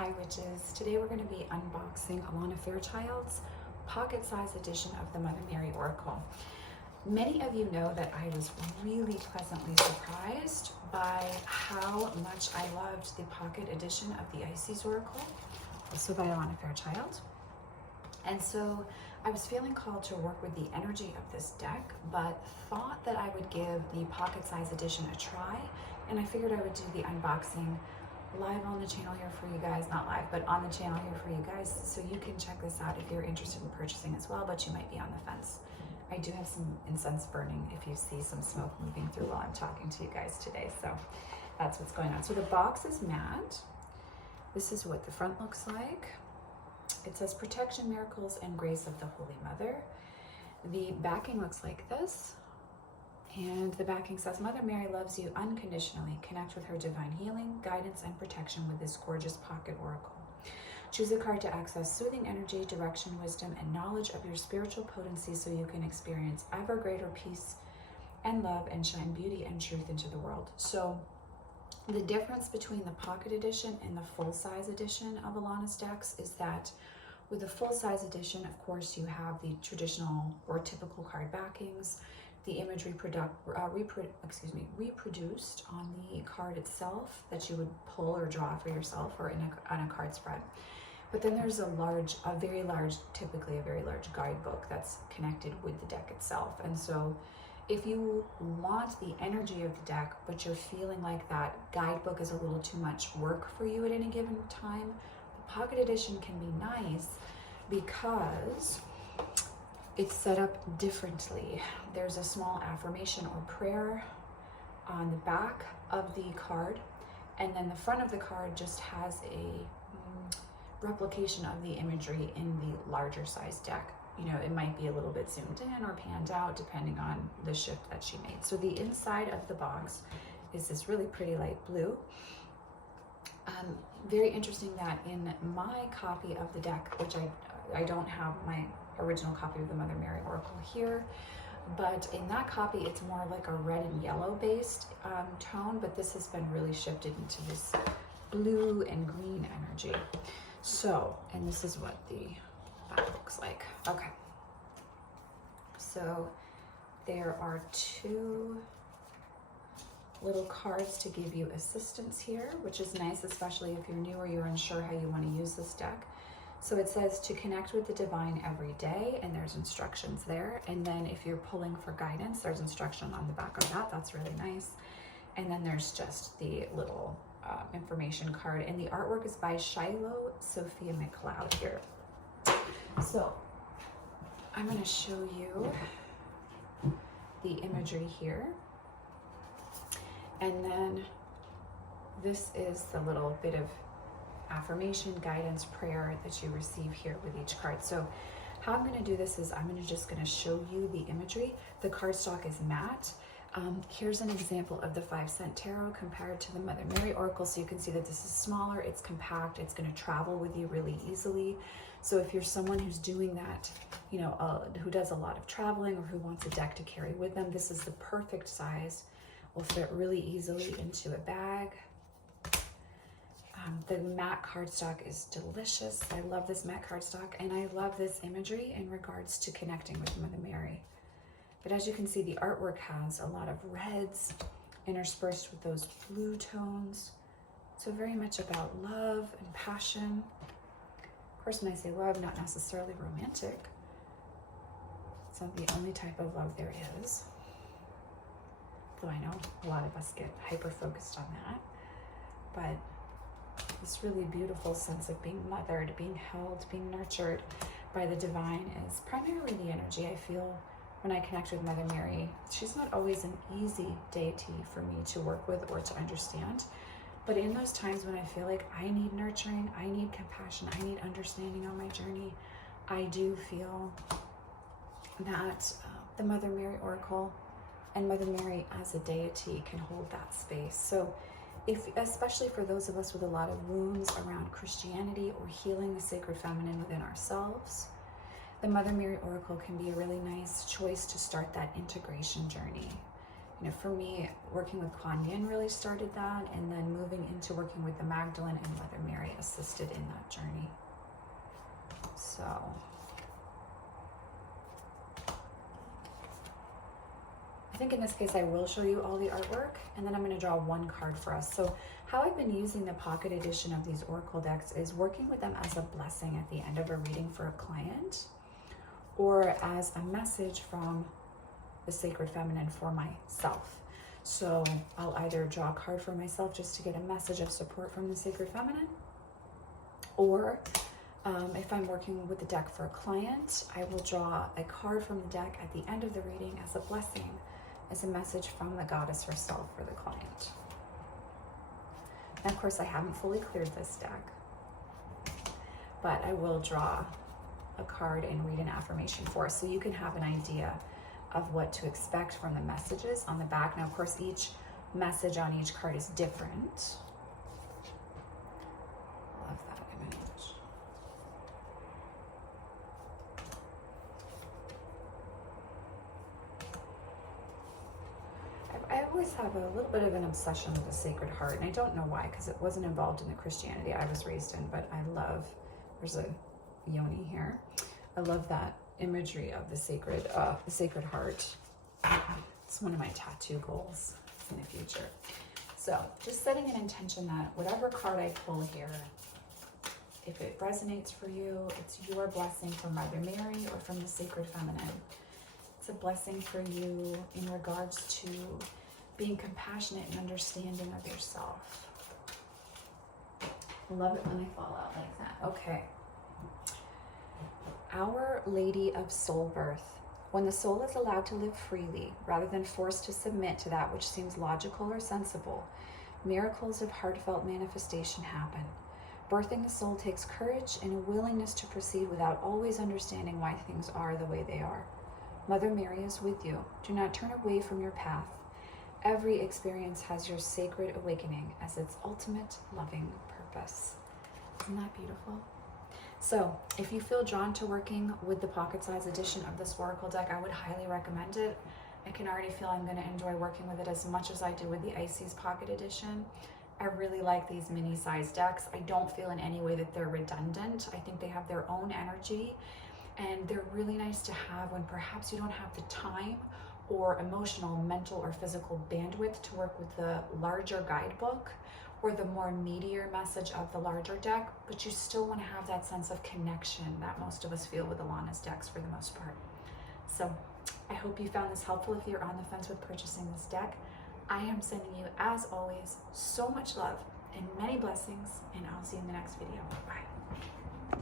Hi witches, today we're going to be unboxing Alana Fairchild's pocket-sized edition of the Mother Mary Oracle. Many of you know that I was really pleasantly surprised by how much I loved the pocket edition of the Isis Oracle, also by Alana Fairchild. And so I was feeling called to work with the energy of this deck, but thought that I would give the pocket-sized edition a try, and I figured I would do the unboxing live on the channel here for you guys, not live, but on the channel here for you guys, so you can check this out if you're interested in purchasing as well, but you might be on the fence. I do have some incense burning if you see some smoke moving through while I'm talking to you guys today, so that's what's going on. So the box is matte. This is what the front looks like. It says protection, miracles, and grace of the Holy Mother. The backing looks like this. And the backing says, Mother Mary loves you unconditionally. Connect with her divine healing, guidance, and protection with this gorgeous pocket oracle. Choose a card to access soothing energy, direction, wisdom, and knowledge of your spiritual potency so you can experience ever greater peace and love and shine beauty and truth into the world. So the difference between the pocket edition and the full-size edition of Alana's decks is that with the full-size edition, of course, you have the traditional or typical card backings, the imagery reproduced on the card itself that you would pull or draw for yourself or on a card spread. But then there's typically a very large guidebook that's connected with the deck itself. And so if you want the energy of the deck, but you're feeling like that guidebook is a little too much work for you at any given time, the pocket edition can be nice because it's set up differently. There's a small affirmation or prayer on the back of the card, and then the front of the card just has a replication of the imagery in the larger size deck. You know, it might be a little bit zoomed in or panned out depending on the shift that she made. So the inside of the box is this really pretty light blue. Very interesting that in my copy of the deck, which I don't have my original copy of the Mother Mary Oracle here, but in that copy it's more like a red and yellow based tone, but this has been really shifted into this blue and green energy. So, and this is what the back looks like. Okay, so there are two little cards to give you assistance here, which is nice, especially if you're new or you're unsure how you want to use this deck. So it says to connect with the divine every day, and there's instructions there. And then if you're pulling for guidance, there's instruction on the back of that. That's really nice. And then there's just the little information card, and the artwork is by Shiloh Sophia McLeod here. So I'm going to show you the imagery here. And then this is the little bit of affirmation, guidance, prayer that you receive here with each card. So how I'm going to do this is I'm just going to show you the imagery. The cardstock is matte. Here's an example of the 5-cent tarot compared to the Mother Mary Oracle. So you can see that this is smaller, it's compact, it's going to travel with you really easily. So if you're someone who's doing that, you know, who does a lot of traveling or who wants a deck to carry with them, this is the perfect size. Will fit really easily into a bag. The matte cardstock is delicious. I love this matte cardstock, and I love this imagery in regards to connecting with Mother Mary. But as you can see, the artwork has a lot of reds interspersed with those blue tones. So very much about love and passion. Of course, when I say love, not necessarily romantic. It's not the only type of love there is. Though I know a lot of us get hyper-focused on that. But this really beautiful sense of being mothered, being held, being nurtured by the divine is primarily the energy I feel when I connect with Mother Mary. She's not always an easy deity for me to work with or to understand, but in those times when I feel like I need nurturing, I need compassion, I need understanding on my journey, I do feel that the Mother Mary Oracle and Mother Mary as a deity can hold that space. So especially for those of us with a lot of wounds around Christianity or healing the sacred feminine within ourselves, the Mother Mary Oracle can be a really nice choice to start that integration journey. You know, for me, working with Kuan Yin really started that, and then moving into working with the Magdalene and Mother Mary assisted in that journey. So I think in this case, I will show you all the artwork, and then I'm going to draw one card for us. So how I've been using the pocket edition of these Oracle decks is working with them as a blessing at the end of a reading for a client, or as a message from the Sacred Feminine for myself. So I'll either draw a card for myself just to get a message of support from the Sacred Feminine, or if I'm working with the deck for a client, I will draw a card from the deck at the end of the reading as a blessing, as a message from the goddess herself for the client. And of course, I haven't fully cleared this deck, but I will draw a card and read an affirmation for us so you can have an idea of what to expect from the messages on the back. Now, of course, each message on each card is different. Love that image. I always have a little bit of an obsession with the Sacred Heart, and I don't know why, because it wasn't involved in the Christianity I was raised in, but I love, there's a yoni here. I love that imagery of the Sacred Heart. It's one of my tattoo goals in the future. So just setting an intention that whatever card I pull here, if it resonates for you, it's your blessing from Mother Mary or from the Sacred Feminine. It's a blessing for you in regards to being compassionate and understanding of yourself. I love it when I fall out like that. Okay. Our Lady of Soul Birth. When the soul is allowed to live freely, rather than forced to submit to that which seems logical or sensible, miracles of heartfelt manifestation happen. Birthing the soul takes courage and a willingness to proceed without always understanding why things are the way they are. Mother Mary is with you. Do not turn away from your path. Every experience has your sacred awakening as its ultimate loving purpose. Isn't that beautiful? So if you feel drawn to working with the pocket-sized edition of this Oracle deck, I would highly recommend it. I can already feel I'm going to enjoy working with it as much as I do with the Isis Pocket Edition. I really like these mini-sized decks. I don't feel in any way that they're redundant. I think they have their own energy, and they're really nice to have when perhaps you don't have the time or emotional, mental, or physical bandwidth to work with the larger guidebook or the more meatier message of the larger deck, but you still want to have that sense of connection that most of us feel with Alana's decks for the most part. So I hope you found this helpful if you're on the fence with purchasing this deck. I am sending you, as always, so much love and many blessings, and I'll see you in the next video. Bye.